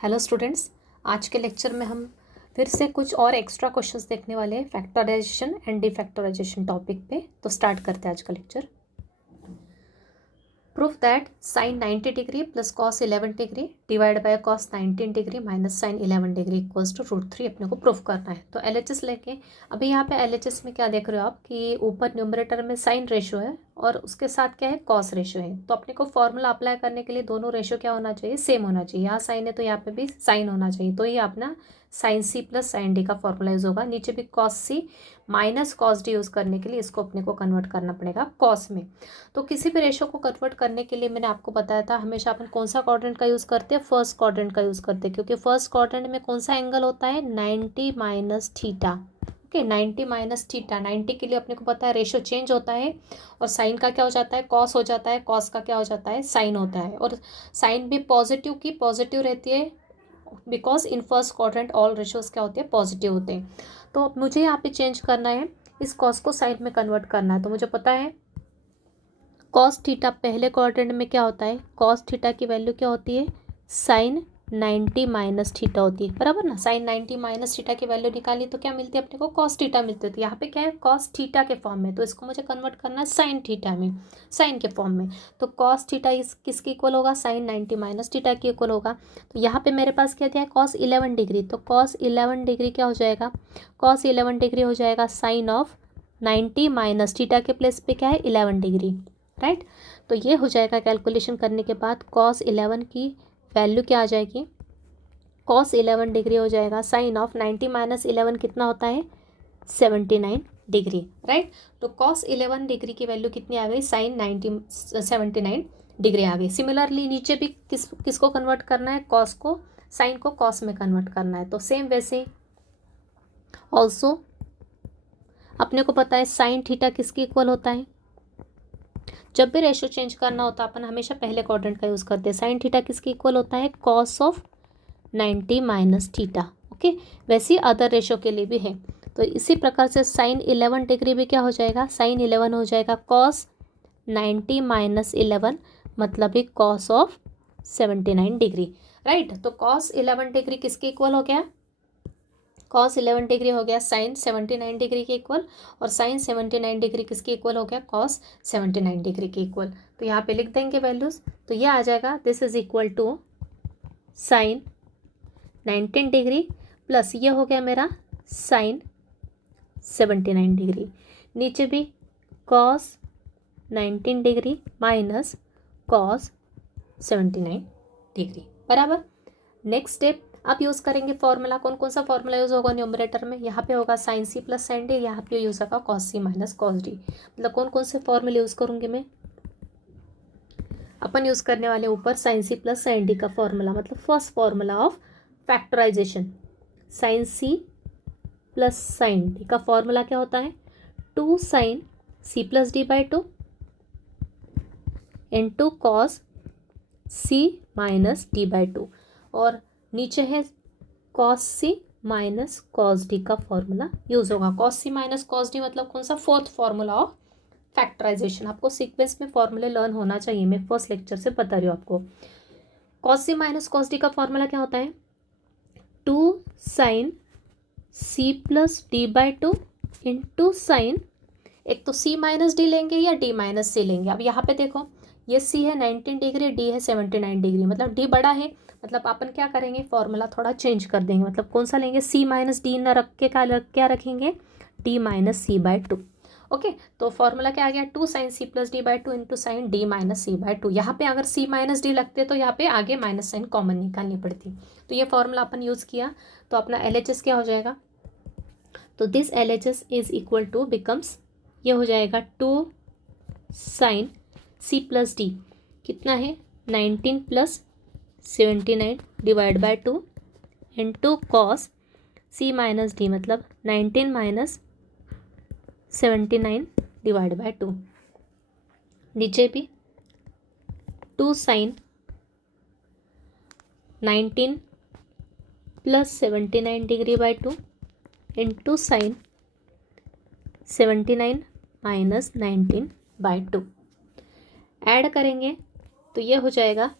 Hello students. आज के lecture में हम फिर से कुछ और एक्स्ट्रा क्वेश्चंस देखने वाले हैं फैक्टराइजेशन एंड डिफैक्टराइजेशन टॉपिक पे। तो स्टार्ट करते हैं आज का lecture. Proof that sine 90 degree plus cos 11 degree divide by cos 19 degree minus sine 11 degree equals to √3 अपने को प्रूफ करना है। तो एलएचएस लेके अभी यहाँ पे एलएचएस में क्या देख रहे हो आप कि ऊपर न्यूमरेटर में साइन रेशियो है और उसके साथ क्या है कॉस रेशियो है। तो अपने को फॉर्मूला अप्लाई करने के लिए दोनों रेशियो क्या होना चाहिए, सेम होना चाहिए। यहाँ साइन है तो यहाँ पे भी साइन होना चाहिए। तो ये अपना sine C plus sine D का फॉर्मूला यूज होगा। नीचे भी cos C minus cos D use करने के लिए इसको अपने को कन्वर्ट करना पड़ेगा कॉस में। तो किसी भी रेशो को कन्वर्ट करने के लिए मैंने आपको बताया था हमेशा अपन कौन सा क्वाड्रेंट का यूज़ करते हैं, फर्स्ट क्वाड्रेंट का यूज़ करते हैं, क्योंकि फर्स्ट क्वाड्रेंट में कौन सा एंगल होता है, 90 minus theta. Okay, 90 minus theta, 90 के लिए अपने को पता है रेशो चेंज होता है और साइन का क्या हो जाता है, कॉस हो जाता है, कॉस का क्या हो जाता है, साइन होता है। और साइन भी पॉजिटिव की पॉजिटिव रहती है because in first quadrant all ratios क्या होते हैं, पॉजिटिव होते हैं। तो अब मुझे यहाँ पे चेंज करना है, इस कॉस को साइन में कन्वर्ट करना है। तो मुझे पता है कॉस थीटा पहले क्वाड्रेंट में क्या होता है, कॉस थीटा की वैल्यू क्या होती है, साइन 90 माइनस थीटा होती है, बराबर ना। साइन 90 माइनस थीटा की वैल्यू निकाली तो क्या मिलती है अपने को, कॉस थीटा मिलती है। तो यहाँ पे क्या है, कॉस थीटा के फॉर्म में, तो इसको मुझे कन्वर्ट करना है साइन थीटा में, साइन के फॉर्म में। तो कॉस थीटा इस किसके इक्वल होगा, साइन 90 माइनस थीटा के इक्वल होगा। तो यहाँ पे मेरे पास क्या दिया है, कॉस 11 डिग्री। तो कॉस 11 डिग्री क्या हो जाएगा, कॉस 11 डिग्री हो जाएगा साइन ऑफ 90 माइनस थीटा के प्लेस पे क्या है 11 डिग्री, राइट। तो ये हो जाएगा कैलकुलेशन करने के बाद कॉस 11 की वैल्यू क्या आ जाएगी, कॉस 11 डिग्री हो जाएगा साइन ऑफ 90 माइनस 11 कितना होता है, 79 डिग्री, राइट। तो कॉस 11 डिग्री की वैल्यू कितनी आ गई, साइन 79 डिग्री आ गई। सिमिलरली नीचे भी किसको कन्वर्ट करना है, कॉस को, साइन को कॉस में कन्वर्ट करना है। तो सेम वैसे ऑल्सो अपने को पता है साइन थीटा किसके इक्वल होता है, जब भी रेशियो चेंज करना होता है अपन हमेशा पहले क्वाड्रेंट का यूज़ करते हैं। साइन थीटा किसके इक्वल होता है, cos of 90 minus theta. Okay, वैसे ही अदर रेशियो के लिए भी है। तो इसी प्रकार से साइन 11 डिग्री भी क्या हो जाएगा, साइन 11 हो जाएगा कॉस 90 माइनस 11, मतलब ही कॉस ऑफ 79 डिग्री, राइट। तो कॉस 11 डिग्री किसके इक्वल हो गया, कॉस 11 डिग्री हो गया साइन 79 डिग्री के इक्वल, और साइन 79 डिग्री किसके इक्वल हो गया, कॉस 79 डिग्री के इक्वल। तो यहाँ पे लिख देंगे वैल्यूज़। तो ये आ जाएगा this is equal to sine 19 degree plus ये हो गया मेरा साइन 79 डिग्री, नीचे भी cos 19 degree minus cos 79 degree, बराबर। नेक्स्ट स्टेप अब यूज़ करेंगे फॉर्मूला। कौन कौन सा फॉर्मूला यूज़ होगा न्यूमरेटर में, यहाँ पे होगा sine C plus sine D, यहाँ पे यूज़ होगा cos C minus cos D. मतलब कौन कौन से फॉर्मूले यूज़ करूँगी मैं, अपन यूज़ करने वाले ऊपर sine C plus sine D का फॉर्मूला, मतलब first formula of factorization. Sine C plus sine D का फॉर्मूला क्या होता है, 2 sine C plus D by 2 into cos C minus D by 2, और नीचे है cos C minus cos D का फॉर्मूला यूज़ होगा। Cos C minus cos D मतलब कौन सा, फोर्थ फॉर्मूला ऑफ फैक्टराइजेशन। आपको सीक्वेंस में फॉर्मूले लर्न होना चाहिए, मैं फर्स्ट लेक्चर से बता रही हूँ आपको। Cos C minus cos D का फॉर्मूला क्या होता है, 2 sine C plus D by 2 into sine, एक तो सी माइनस डी लेंगे या डी माइनस सी लेंगे। अब यहाँ पे देखो ये सी है 19 डिग्री, डी है 79 डिग्री, मतलब डी बड़ा है, मतलब अपन क्या करेंगे फॉर्मूला थोड़ा चेंज कर देंगे। मतलब कौन सा लेंगे, सी माइनस डी ना रख के क्या रखेंगे, D minus C by 2। Okay, तो फॉर्मूला क्या आ गया, 2 sine C plus D by 2 into sine D minus C by 2। यहाँ पे अगर सी माइनस डी लगते तो यहाँ पे आगे माइनस साइन कॉमन निकालनी पड़ती। तो ये फॉर्मूला अपन यूज़ किया, तो अपना LHS क्या हो जाएगा, तो this LHS is equal to becomes, ये हो जाएगा 2 साइन सी प्लस डी कितना है 19 plus 79 divide by 2 into cos C minus D, मतलब 19 माइनस 79 डिवाइड बाय 2, नीचे भी 2 sine 19 plus 79 degree by 2 into sine 79 minus 19 by 2 add करेंगे तो ये हो जाएगा,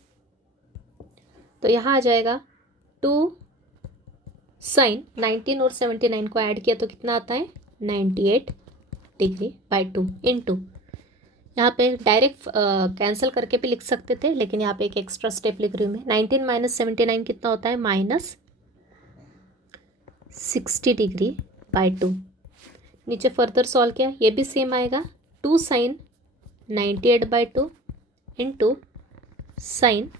तो यहाँ आ जाएगा टू साइन 19 और 79 को ऐड किया तो कितना आता है 98 डिग्री बाई 2 इंटू, यहाँ पे डायरेक्ट कैंसिल करके भी लिख सकते थे, लेकिन यहाँ पे एक एक्स्ट्रा स्टेप लिख रही हूँ मैं। 19 माइनस 79 कितना होता है माइनस 60 डिग्री बाई 2। नीचे फर्दर सॉल्व किया, ये भी सेम आएगा, 2 साइन 98/2 इंटू साइन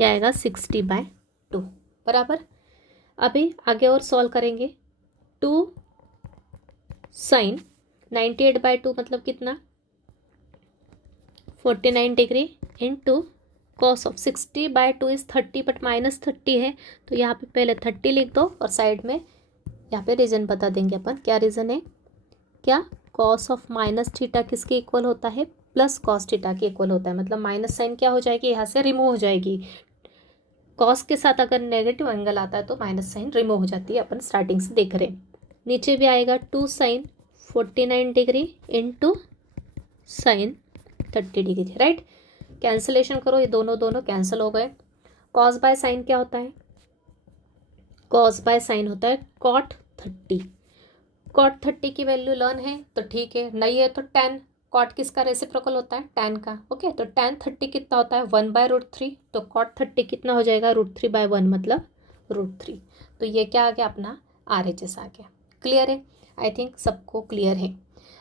यह आएगा 60/2 बराबर। अभी आगे और सॉल्व करेंगे, 2 साइन 98/2 मतलब कितना 49 degree into cos of 60/2 is 30 but minus 30 है, तो यहाँ पे पहले 30 लिख दो और साइड में यहाँ पे रीजन बता देंगे अपन। क्या रीज़न है, क्या कॉस ऑफ माइनस थीटा किसके इक्वल होता है प्लस कॉस थीटा के इक्वल होता है, मतलब माइनस साइन क्या हो जाएगी यहाँ से रिमूव हो जाएगी। कॉस के साथ अगर नेगेटिव एंगल आता है तो माइनस साइन रिमूव हो जाती है, अपन स्टार्टिंग से देख रहे हैं। नीचे भी आएगा 2 sine 49 degree into sine 30 degree, right. Cancellation करो, ये दोनों कैंसिल हो गए। कॉस बाय साइन क्या होता है, कॉस बाय साइन होता है कॉट 30। कॉट 30 की वैल्यू लर्न है तो ठीक है, नहीं है तो tan। कॉट किसका रेसिप्रोकल होता है tan का, ओके। तो tan 30 कितना होता है 1/√3, तो कॉट 30 कितना हो जाएगा √3/1 मतलब √3। तो ये क्या आ गया अपना RHS आ गया। क्लियर है, आई थिंक सबको क्लियर है।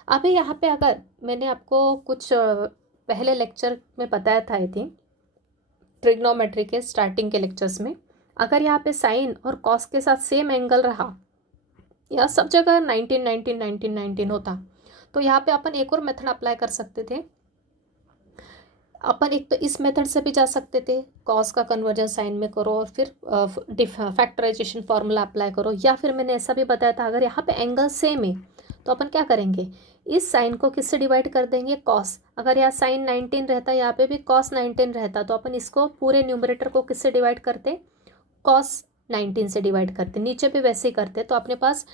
अभी यहाँ पे अगर मैंने आपको कुछ पहले लेक्चर में बताया था, आई थिंक ट्रिग्नोमेट्री के स्टार्टिंग के लेक्चर्स में, अगर यहाँ पे साइन और कॉस के साथ सेम एंगल रहा या सब जगह 19 19 19 19 होता, तो यहाँ पे अपन एक और मेथड अप्लाई कर सकते थे। अपन एक तो इस मेथड से भी जा सकते थे, कॉस का कन्वर्जन साइन में करो और फिर फैक्टराइजेशन फार्मूला अप्लाई करो, या फिर मैंने ऐसा भी बताया था अगर यहाँ पे एंगल सेम है तो अपन क्या करेंगे, इस साइन को किससे डिवाइड कर देंगे कॉस। अगर यहाँ साइन 19 रहता, यहाँ पे भी कॉस 19 रहता, तो अपन इसको पूरे न्यूमरेटर को किससे डिवाइड करते कॉस 19 से डिवाइड करते, नीचे भी वैसे ही करते, तो अपने पास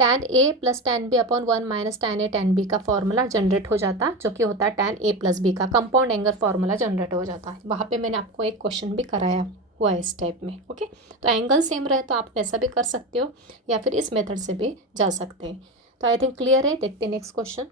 tan A plus tan B upon 1 minus tan A tan B का फॉर्मूला जनरेट हो जाता, जो कि होता है tan A प्लस B का कंपाउंड एंगल फॉर्मूला जनरेट हो जाता है। वहाँ पे मैंने आपको एक क्वेश्चन भी कराया हुआ है इस टाइप में, ओके। तो एंगल सेम रहे तो आप ऐसा भी कर सकते हो या फिर इस मेथड से भी जा सकते हैं। तो आई थिंक क्लियर है। देखते हैं नेक्स्ट क्वेश्चन।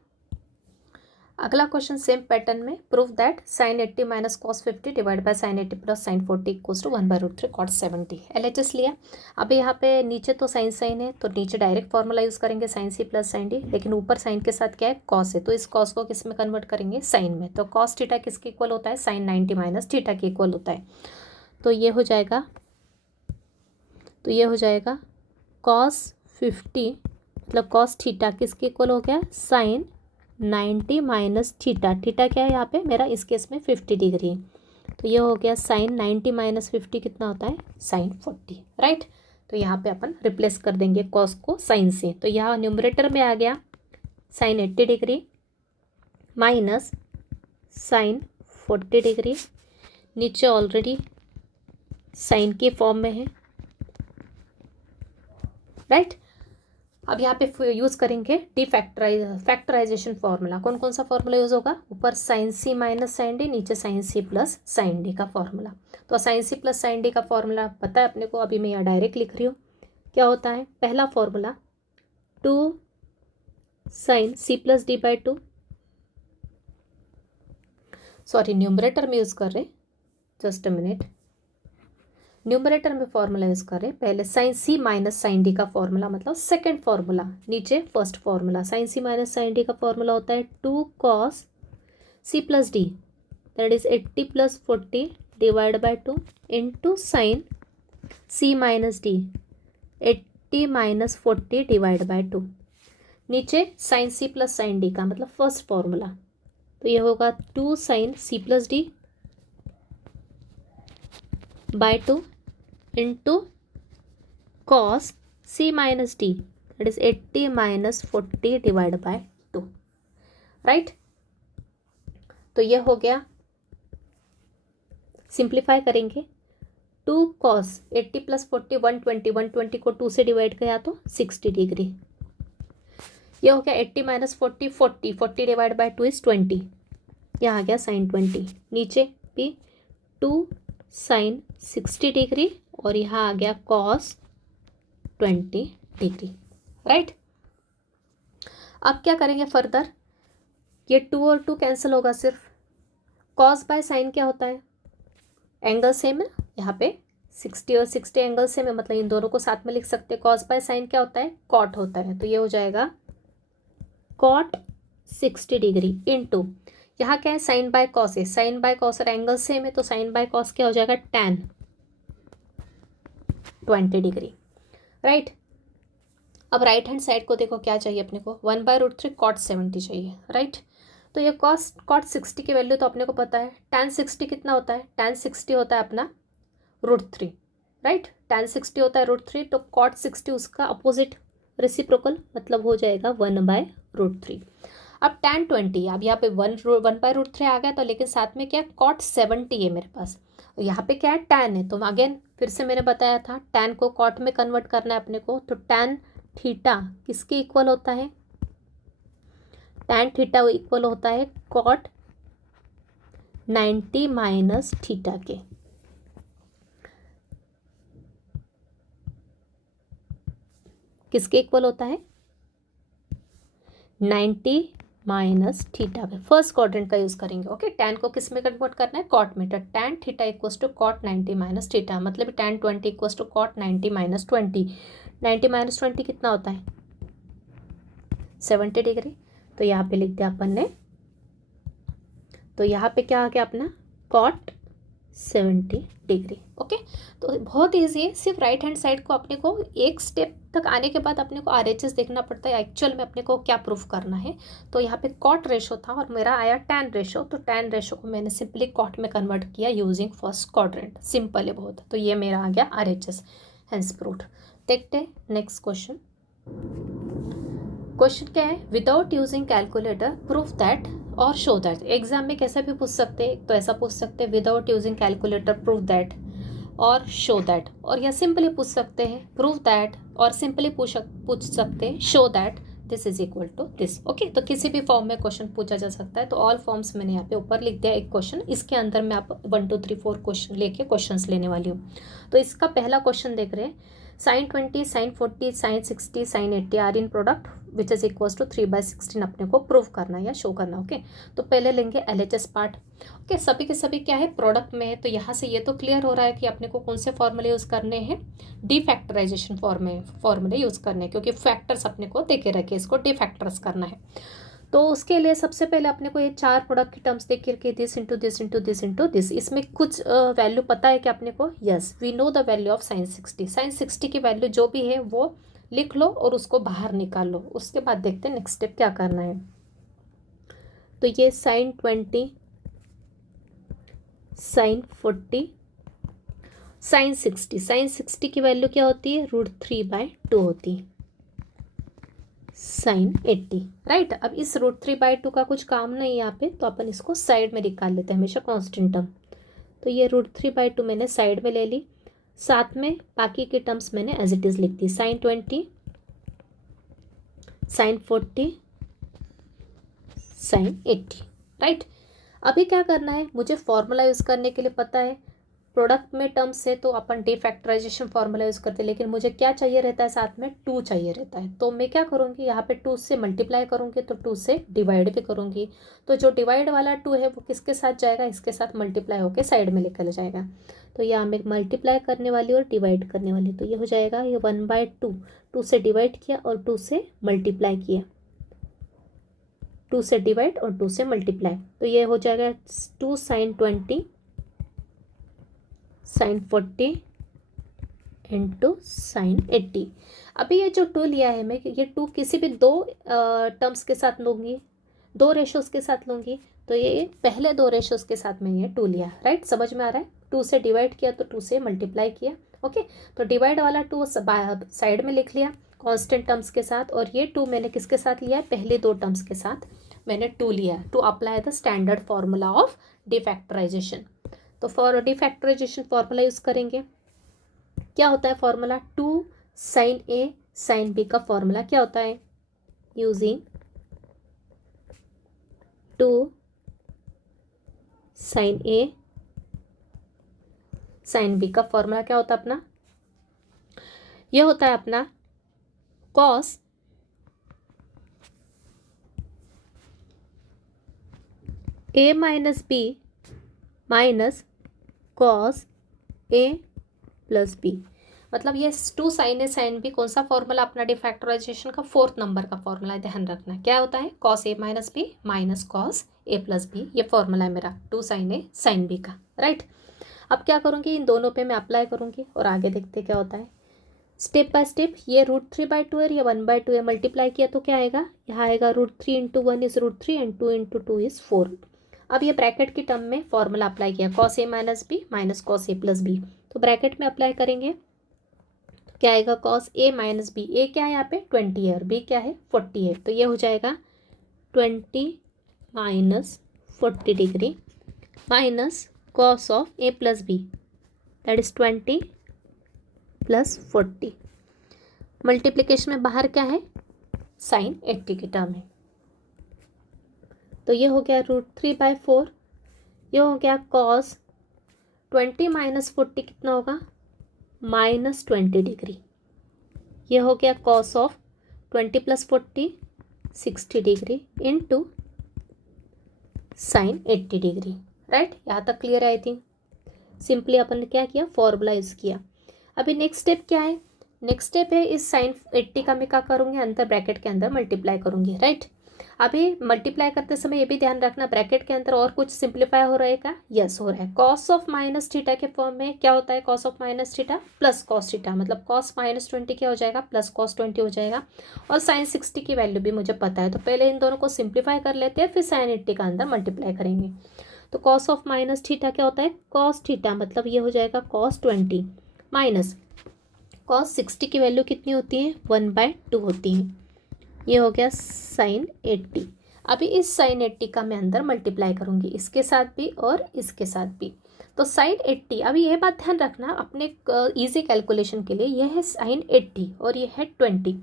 अगला क्वेश्चन सेम पैटर्न में, prove that sine 80 minus cos 50 divide by sine 80 plus sine 40 equals to 1/√3 cot 70। LHS लिया। अभी यहाँ पे नीचे तो साइन साइन है तो नीचे डायरेक्ट फॉर्मूला यूज़ करेंगे sine C plus sine D, लेकिन ऊपर साइन के साथ क्या है कॉस है, तो इस कॉस को किस में कन्वर्ट करेंगे साइन में। तो कॉस थीटा किसके इक्वल होता है साइन 90 माइनस थीटा के इक्वल होता है, तो ये हो जाएगा कॉस 50 मतलब कॉस थीटा किसके इक्वल हो गया साइन 90 माइनस थीटा। थीटा क्या है यहाँ पे मेरा, इस केस में 50 डिग्री, तो ये हो गया साइन 90 माइनस 50 कितना होता है साइन 40, राइट। तो यहाँ पे अपन रिप्लेस कर देंगे कॉस को साइन से, तो यहाँ न्यूमरेटर में आ गया sine 80 degree minus sine 40 degree, नीचे ऑलरेडी साइन के फॉर्म में है, राइट। अब यहाँ पे यूज़ करेंगे फैक्टराइजेशन फार्मूला। कौन कौन सा फार्मूला यूज़ होगा, ऊपर sine C minus sine D, नीचे sine C plus sine D का फार्मूला। तो sine C plus sine D का फार्मूला पता है अपने को, अभी मैं यहाँ डायरेक्ट लिख रही हूँ। क्या होता है पहला formula 2 sine C plus D by 2, sorry numerator में यूज़ कर रहे, जस्ट अ मिनट, न्यूमरेटर में फॉर्मूला यूज़ करें। पहले sine C minus sine D का फॉर्मूला मतलब सेकंड फॉर्मूला, नीचे first formula. Sine C minus sine D का फॉर्मूला होता है 2 cos C plus D that is 80 plus 40 divide by 2 into sine C minus D 80 minus 40 divide by 2, नीचे sine C plus sine D का मतलब first formula, तो ये होगा 2 sine C plus D by 2 into cos C minus D that is 80 minus 40 divide by 2, right. तो ये हो गया, सिंप्लीफाई करेंगे 2 कॉस 80 प्लस 40 120, 120 को 2 से डिवाइड किया तो 60 डिग्री। ये हो गया 80 माइनस 40 40, 40 डिवाइड बाय 2 इज 20, यहाँ आ गया साइन 20। नीचे भी 2 साइन 60 डिग्री और यहाँ आ गया कॉस 20 डिग्री, राइट। अब क्या करेंगे फर्दर, ये 2 और 2 कैंसिल होगा, सिर्फ कॉस बाय साइन क्या होता है, एंगल सेम है, यहाँ पे 60 और 60 एंगल सेम है, मतलब इन दोनों को साथ में लिख सकते हैं। कॉस बाय साइन क्या होता है, कॉट होता है, तो ये हो जाएगा कॉट 60 डिग्री इनटू यहाँ क्या है, साइन बाय कॉस है, साइन बाय कॉस और एंगल सेम है, तो साइन बाय कॉस क्या हो जाएगा, tan 20 डिग्री, राइट। अब राइट हैंड साइड को देखो क्या चाहिए अपने को, 1/√3 कॉट 70 चाहिए, राइट। तो ये कॉट 60 की वैल्यू तो अपने को पता है, tan 60 कितना होता है, tan 60 होता है अपना √3, राइट। tan 60 होता है √3, तो कॉट 60 उसका अपोजिट रेसिप्रोकल, मतलब हो जाएगा 1/√3। अब tan 20, अब यहाँ पे 1/√3 आ गया, तो लेकिन साथ में क्या है, कॉट 70 है मेरे पास, यहाँ पे क्या है, tan है, तो अगेन फिर से मैंने बताया था tan को कॉट में कन्वर्ट करना है अपने को, तो tan थीटा किसके इक्वल होता है, tan थीटा इक्वल होता है कॉट 90 माइनस थीटा के। किसके इक्वल होता है, 90 माइनस थीटा पे, फर्स्ट क्वाड्रेंट का यूज करेंगे, ओके। tan को किस में कन्वर्ट करना है, कॉट में, तो tan theta equals to cot 90 minus theta, मतलब tan 20 equals to cot 90 minus 20, 90 minus 20 कितना होता है, 70 डिग्री, तो यहाँ पे लिख दिया अपन ने, तो यहाँ पे क्या आ गया अपना कॉट 70 डिग्री, ओके। तो बहुत ईजी है, सिर्फ राइट हैंड साइड को अपने को एक स्टेप तक आने के बाद अपने को RHS देखना पड़ता है एक्चुअल में अपने को क्या प्रूफ करना है। तो यहाँ पे कॉट रेशो था और मेरा आया tan रेशो, तो tan रेशो को मैंने सिंपली कॉट में कन्वर्ट किया यूजिंग फर्स्ट क्वाड्रेंट, सिंपल है बहुत, तो ये मेरा आ गया RHS, हेंस प्रूव्ड। देखते हैं नेक्स्ट क्वेश्चन। क्वेश्चन क्या है, without using calculator proof that और शो दैट। एग्जाम में कैसा भी पूछ सकते हैं, तो ऐसा पूछ सकते हैं without using calculator proof that और शो दैट, और या सिंपली पूछ सकते हैं प्रूफ दैट और सिंपली पूछ सकते हैं show that this is equal to this, okay. तो किसी भी फॉर्म में क्वेश्चन पूछा जा सकता है, तो ऑल फॉर्म्स मैंने यहाँ पे ऊपर लिख दिया एक क्वेश्चन, इसके अंदर मैं आप 1 2 3 4 क्वेश्चन लेके क्वेश्चंस लेने वाली हूँ। तो इसका पहला क्वेश्चन देख रहे हैं, sin 20, sin 40, sin 60, sin 80 are in product which is equals to 3/16 अपने को प्रूव करना या शो करना, ओके। तो पहले लेंगे LHS पार्ट, ओके। सभी के सभी क्या है, प्रोडक्ट में है, तो यहाँ से ये तो क्लियर हो रहा है कि अपने को कौन से फॉर्मूले यूज़ करने हैं, डिफैक्टराइजेशन फॉर्मूले यूज़ करने हैं, क्योंकि फैक्टर्स अपने को देखे रखे, इसको डिफैक्टर्स करना है। तो उसके लिए सबसे पहले अपने को ये 4 प्रोडक्ट की टर्म्स देख करके this into this into this into this, इसमें कुछ वैल्यू पता है कि अपने को, yes we know the value of sine 60, sine 60 की वैल्यू जो भी है वो लिख लो और उसको बाहर निकाल लो। उसके बाद देखते हैं नेक्स्ट स्टेप क्या करना है। तो ये साइन 20, साइन 40, साइन 60, साइन 60 की वैल्यू क्या होती है, √3/2 होती है, साइन 80, राइट। अब इस √3/2 का कुछ काम नहीं है यहाँ पे, तो अपन इसको साइड में निकाल लेते हैं हमेशा कांस्टेंट टर्म। तो ये √3/2 मैंने साइड में ले ली, साथ में बाकी के टर्म्स मैंने एज इट इज़ लिख दी, साइन 20, साइन 40, साइन 80, राइट। अभी क्या करना है, मुझे फॉर्मूला यूज़ करने के लिए पता है प्रोडक्ट में टर्म्स है तो अपन डिफैक्टराइजेशन फॉर्मूला यूज़ करते हैं, लेकिन मुझे क्या चाहिए रहता है, साथ में 2 चाहिए रहता है, तो मैं क्या करूँगी, यहाँ पे 2 से मल्टीप्लाई करूँगी, तो 2 से डिवाइड भी करूँगी, तो जो डिवाइड वाला 2 है वो किसके साथ जाएगा, इसके साथ मल्टीप्लाई होकर साइड में निकल जाएगा। तो यहाँ मैं मल्टीप्लाई करने वाली और डिवाइड करने वाली, तो ये हो जाएगा ये 1/2, 2 से डिवाइड किया और 2 से मल्टीप्लाई किया, 2 से डिवाइड और 2 से मल्टीप्लाई, तो ये हो जाएगा 2 साइन 20 साइन 40 इंटू साइन 80। अभी ये जो 2 लिया है मैं, ये 2 किसी भी 2 टर्म्स के साथ लूँगी, 2 रेशोज़ के साथ लूँगी, तो ये पहले 2 रेशोज़ के साथ मैंने ये 2 लिया, राइट। समझ में आ रहा है, 2 से डिवाइड किया तो 2 से मल्टीप्लाई किया, ओके। तो डिवाइड वाला 2 साइड में लिख लिया कांस्टेंट टर्म्स के साथ, और ये 2 मैंने किसके साथ लिया है, पहले 2 टर्म्स के साथ मैंने 2 लिया to apply the standard formula of defactorization. तो फॉर डिफैक्टराइजेशन फॉर्मूला यूज़ करेंगे, क्या होता है formula, 2 sine A sine B का फॉर्मूला क्या होता है, using 2 sine A sine B का फॉर्मूला क्या होता है अपना, ये होता है अपना cos A minus B minus cos A plus B. मतलब ये two sine A sine B कौन सा फॉर्मूला अपना डिफैक्टराइजेशन का 4th नंबर का फॉर्मूला है, ध्यान रखना क्या होता है, cos A minus B minus cos A plus B. ये फॉर्मूला है मेरा two sine A sine B का, राइट। अब क्या करूँगी, इन दोनों पे मैं अप्लाई करूँगी और आगे देखते क्या होता है स्टेप बाय स्टेप। ये √3/2 है, ये 1/2 है, मल्टीप्लाई किया तो क्या आएगा, यहाँ आएगा √3 × 1 इज √3 एंड 2 × 2 इज 4। अब ये ब्रैकेट की टर्म में फॉर्मूला अप्लाई किया, cos A minus B minus cos A plus B. तो ब्रैकेट में अप्लाई करेंगे तो क्या आएगा, cos A minus B, A क्या है यहाँ पे 20 है और बी क्या है 40 है, तो ये हो जाएगा 20 minus 40 degree minus cos of A plus B that is 20 plus 40। Multiplication में बाहर क्या है, साइन 80 की टर्म है, तो ये हो गया √3/4। ये हो गया कॉस 20 माइनस 40 कितना होगा, -20 डिग्री। ये हो गया cos of 20 + 40 60 degree into sign 80 degree, right. यहाँ तक क्लियर है आई थिंक। सिंपली अपन ने क्या किया, फॉर्मूला यूज़ किया। अभी नेक्स्ट स्टेप क्या है, नेक्स्ट स्टेप है इस साइन 80 का मैं क्या करूँगी, अंदर ब्रैकेट के अंदर मल्टीप्लाई करूँगी, राइट। अभी मल्टीप्लाई करते समय ये भी ध्यान रखना ब्रैकेट के अंदर और कुछ सिंप्लीफाई हो रहेगा, यस हो रहा है। कॉस ऑफ माइनस थीटा के फॉर्म में क्या होता है, cos of minus theta plus cos theta, मतलब कॉस -20 क्या हो जाएगा, प्लस कॉस 20 हो जाएगा। और साइन 60 की वैल्यू भी मुझे पता है, तो पहले इन दोनों को सिंप्लीफाई कर लेते हैं, फिर साइन 80 का अंदर मल्टीप्लाई करेंगे। तो कॉस ऑफ माइनस थीटा क्या होता है, कॉस थीटा, मतलब ये हो जाएगा कॉस 20 माइनस कॉस 60 की वैल्यू कितनी होती है, 1/2 होती है। ये हो गया साइन 80। अभी इस साइन 80 का मैं अंदर मल्टीप्लाई करूँगी, इसके साथ भी और इसके साथ भी। तो साइन 80, अभी ये बात ध्यान रखना अपने इजी कैलकुलेशन के लिए, यह है साइन 80 और ये है 20।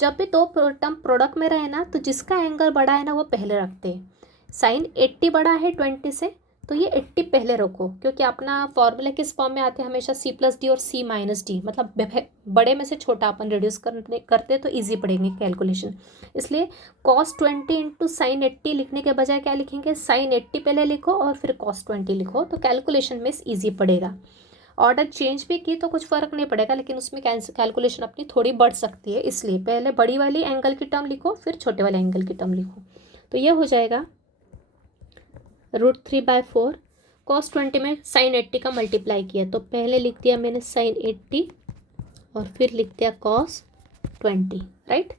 जब भी दो टर्म प्रोडक्ट में रहे ना, तो जिसका एंगल बड़ा है ना वो पहले रखते हैं। साइन 80 बड़ा है 20 से, तो ये 80 पहले रखो, क्योंकि अपना फॉर्मूला किस फॉर्म में आते हैं हमेशा C+D और C-D, मतलब बड़े में से छोटा अपन रिड्यूस करते तो इजी पड़ेंगे कैलकुलेशन। इसलिए cos 20 इंटू साइन 80 लिखने के बजाय क्या लिखेंगे, साइन 80 पहले लिखो और फिर cos 20 लिखो, तो कैलकुलेशन में ईजी पड़ेगा। ऑर्डर चेंज भी की तो कुछ फ़र्क नहीं पड़ेगा, लेकिन उसमें कैलकुलेशन अपनी थोड़ी बढ़ सकती है, इसलिए पहले बड़ी वाली एंगल की टर्म लिखो फिर छोटे वाले एंगल की टर्म लिखो। तो ये हो जाएगा √3/4। cos 20 में साइन 80 का मल्टीप्लाई किया, तो पहले लिख दिया मैंने साइन 80 और फिर लिख दिया cos 20, राइट।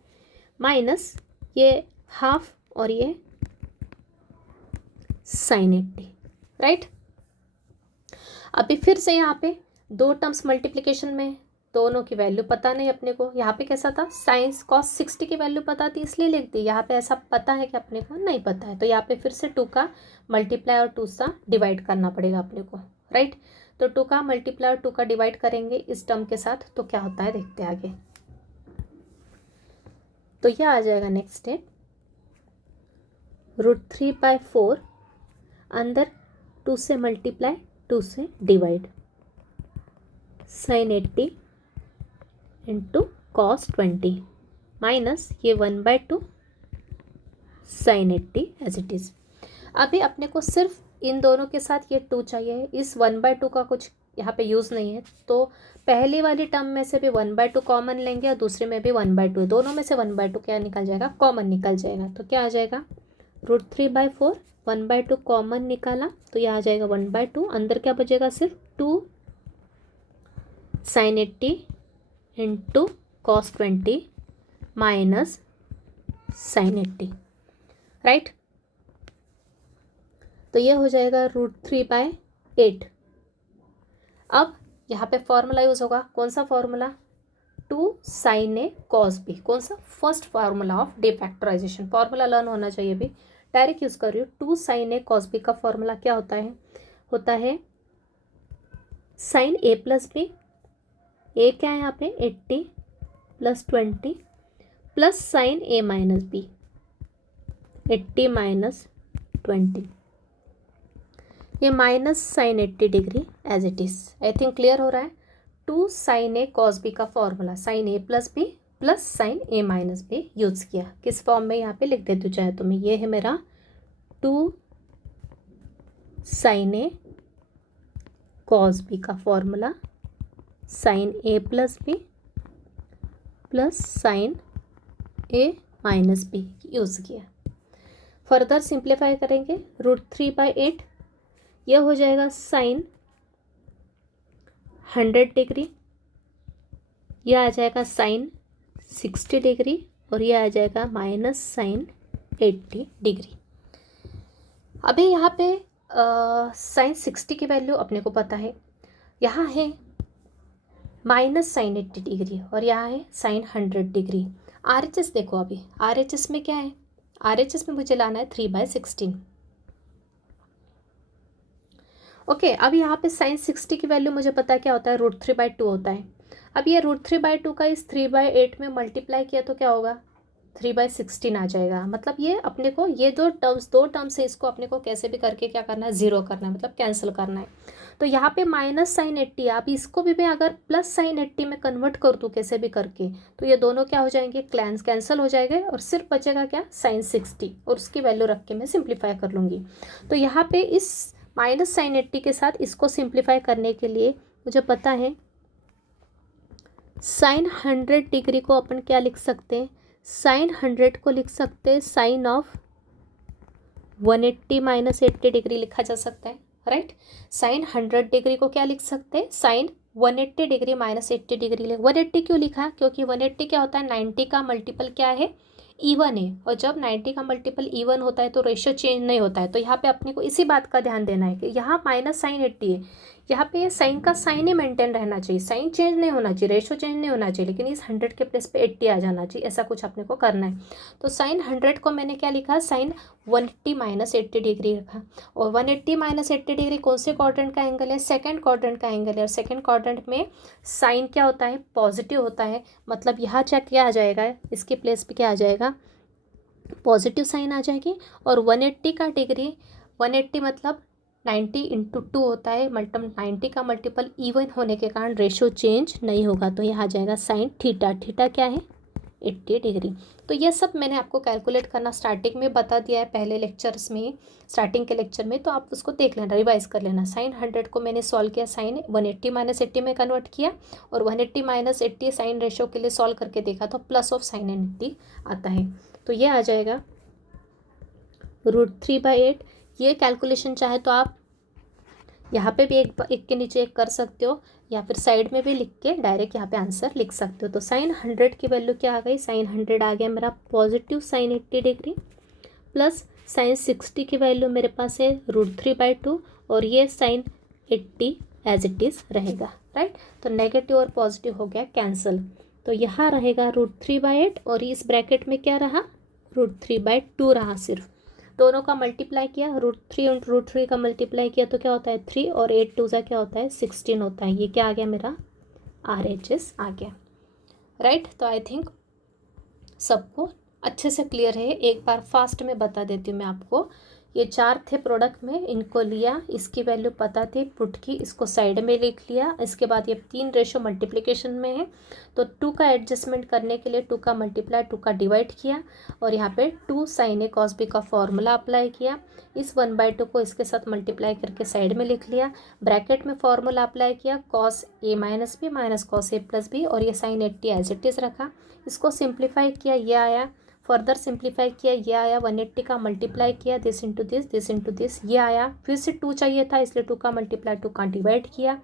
माइनस ये हाफ और ये साइन 80, राइट। अभी फिर से यहाँ पे दो टर्म्स मल्टीप्लिकेशन में, दोनों की वैल्यू पता नहीं अपने को। यहाँ पे कैसा था, साइंस cos 60 की वैल्यू पता थी इसलिए लिख दी, यहाँ पे ऐसा पता है कि अपने को नहीं पता है, तो यहाँ पे फिर से 2 का मल्टीप्लाई और 2 सा डिवाइड करना पड़ेगा अपने को, राइट। तो 2 का मल्टीप्लाई और 2 का डिवाइड करेंगे इस टर्म के साथ, तो क्या होता है देखते हैं आगे। तो यह आ जाएगा नेक्स्ट स्टेप, √3/4 अंदर 2 से मल्टीप्लाई 2 से divide, sine 80 into cos 20 minus ये 1/2 साइन 80 एज इट इज़। अभी अपने को सिर्फ इन दोनों के साथ ये 2 चाहिए, इस 1/2 का कुछ यहाँ पे यूज़ नहीं है, तो पहली वाली टर्म में से भी 1/2 कॉमन लेंगे और दूसरे में भी 1/2, दोनों में से 1/2 क्या निकल जाएगा, कॉमन निकल जाएगा। तो क्या आ जाएगा, √3/4 1/2 कॉमन निकाला, तो यह आ जाएगा 1/2, अंदर क्या बचेगा सिर्फ 2 sine 80 into cos 20 minus sine 80, right. तो ये हो जाएगा √3/8। अब यहाँ पे फॉर्मूला यूज़ होगा, कौन सा formula, 2 sine A cos B, कौन सा, first formula of defactorization. Formula learn होना चाहिए, अभी डायरेक्ट यूज़ कर रही हूँ। 2 साइन ए कॉस बी का फॉर्मूला क्या होता है sine A plus B, A क्या है यहाँ पे 80 + 20 plus sine A minus B 80 - 20। ये minus sine 80 degree as it is. I think clear हो रहा है। 2 साइन ए कॉस बी का formula sine A plus B plus sine A minus B use किया। किस फॉर्म में यहाँ पे लिख देती हूँ चाहे तो मैं, ये है मेरा 2 साइन ए कॉस बी का formula sine A plus B plus sine A minus B use किया। फर्दर सिंप्लीफाई करेंगे, √3/8 यह हो जाएगा साइन 100 डिग्री, यह आ जाएगा साइन 60 डिग्री और यह आ जाएगा माइनस साइन 80 डिग्री। अभी यहाँ पे साइन 60 की वैल्यू अपने को पता है, यहाँ है माइनस साइन 80 डिग्री और यहाँ है साइन 100 डिग्री। RHS देखो, अभी RHS में क्या है, RHS में मुझे लाना है 3/16। ओके, अब यहाँ पे साइन 60 की वैल्यू मुझे पता है क्या होता है, √3/2 होता है। अब ये √3/2 का इस 3/8 में मल्टीप्लाई किया तो क्या होगा, 3/16 आ जाएगा। मतलब ये अपने को ये दो टर्म्स है, इसको अपने को कैसे भी करके क्या करना है, ज़ीरो करना है, मतलब कैंसिल करना है। तो यहाँ पे माइनस साइन 80, आप इसको भी मैं अगर प्लस साइन 80 में कन्वर्ट कर दूँ कैसे भी करके, तो ये दोनों क्या हो जाएंगे, कैंसिल हो जाएंगे और सिर्फ बचेगा क्या, साइन 60, और उसकी वैल्यू रख के मैं सिंप्लीफाई कर लूँगी। तो यहाँ पे इस माइनस साइन 80 के साथ इसको सिंप्लीफाई करने के लिए मुझे पता है साइन 100 डिग्री को अपन क्या लिख सकते हैं, साइन 100 को लिख सकते हैं साइन ऑफ 180 माइनस 80 डिग्री लिखा जा सकता है, राइट। साइन 100 डिग्री को क्या लिख सकते हैं, साइन 180 डिग्री माइनस 80 डिग्री। 180 क्यों लिखा, क्योंकि 180 क्या होता है, 90 का मल्टीपल क्या है, इवन है, और जब 90 का मल्टीपल इवन होता है तो रेशियो चेंज नहीं होता है। तो यहाँ पे अपने को इसी बात का ध्यान देना है कि यहाँ माइनस साइन 80 है, यहाँ पे ये साइन का साइन ही मेंटेन रहना चाहिए, साइन चेंज नहीं होना चाहिए, रेशियो चेंज नहीं होना चाहिए, लेकिन इस 100 के प्लेस पे 80 आ जाना चाहिए, ऐसा कुछ अपने को करना है। तो साइन 100 को मैंने क्या लिखा, साइन 180 माइनस 80 डिग्री रखा, और 180 माइनस 80 डिग्री कौन से क्वाड्रेंट का एंगल है, सेकंड क्वाड्रेंट का एंगल है, और सेकंड क्वाड्रेंट में साइन क्या होता है, पॉजिटिव होता है। मतलब यहाँ चेक क्या आ जाएगा, इसके प्लेस पे क्या आ जाएगा, पॉजिटिव साइन आ जाएगी। और 180 का डिग्री, 180 मतलब 90 × 2 होता है, 90 का मल्टीपल इवन होने के कारण रेशियो चेंज नहीं होगा, तो यहाँ आ जाएगा साइन थीटा। थीटा क्या है, 80 डिग्री। तो ये सब मैंने आपको कैलकुलेट करना स्टार्टिंग में बता दिया है, पहले लेक्चर्स में, स्टार्टिंग के लेक्चर में, तो आप उसको देख लेना, रिवाइज कर लेना। साइन 100 को मैंने सॉल्व किया, साइन 180 माइनस 80 में कन्वर्ट किया, और 180 माइनस 80 साइन रेशियो के लिए सॉल्व करके देखा तो प्लस ऑफ साइन 80 आता है। तो ये आ जाएगा √3/8। ये कैलकुलेशन चाहे तो आप यहाँ पे भी एक के नीचे एक कर सकते हो, या फिर साइड में भी लिख के डायरेक्ट यहाँ पे आंसर लिख सकते हो। तो साइन 100 की वैल्यू क्या आ गई, साइन 100 आ गया मेरा positive sine 80 degree, plus sine 60 की वैल्यू मेरे पास है √3/2, और ये साइन 80 एज इट इज़ रहेगा, राइट। तो नेगेटिव और पॉजिटिव हो गया कैंसिल, तो यहाँ रहेगा √3/8, और इस ब्रैकेट में क्या रहा, √3/2 रहा सिर्फ। दोनों का मल्टीप्लाई किया, √3 × √3 का मल्टीप्लाई किया तो क्या होता है 3, और 8 2 क्या होता है 16 होता है। ये क्या आ गया मेरा, RHS आ गया, राइट। तो आई थिंक सबको अच्छे से क्लियर है। एक बार फास्ट में बता देती हूँ मैं आपको। ये 4 थे प्रोडक्ट में, इनको लिया, इसकी वैल्यू पता थी पुट की, इसको साइड में लिख लिया। इसके बाद ये 3 रेशो मल्टीप्लिकेशन में है, तो 2 का एडजस्टमेंट करने के लिए 2 का मल्टीप्लाई 2 का डिवाइड किया, और यहाँ पे 2 साइन ए कॉस बी का फॉर्मूला अप्लाई किया। इस 1/2 को इसके साथ मल्टीप्लाई करके साइड में लिख लिया, ब्रैकेट में फॉर्मूला अप्लाई किया, cos A minus B minus cos A plus B, और ये साइन 80 एज इट इज़ रखा। इसको सिंप्लीफाई किया, ये आया, फर्दर सिंप्लीफाई किया, ये आया, 180 का मल्टीप्लाई किया, दिस इंटू दिस, ये आया। फिर से 2 चाहिए था, इसलिए 2 का मल्टीप्लाई 2 का डिवाइड किया।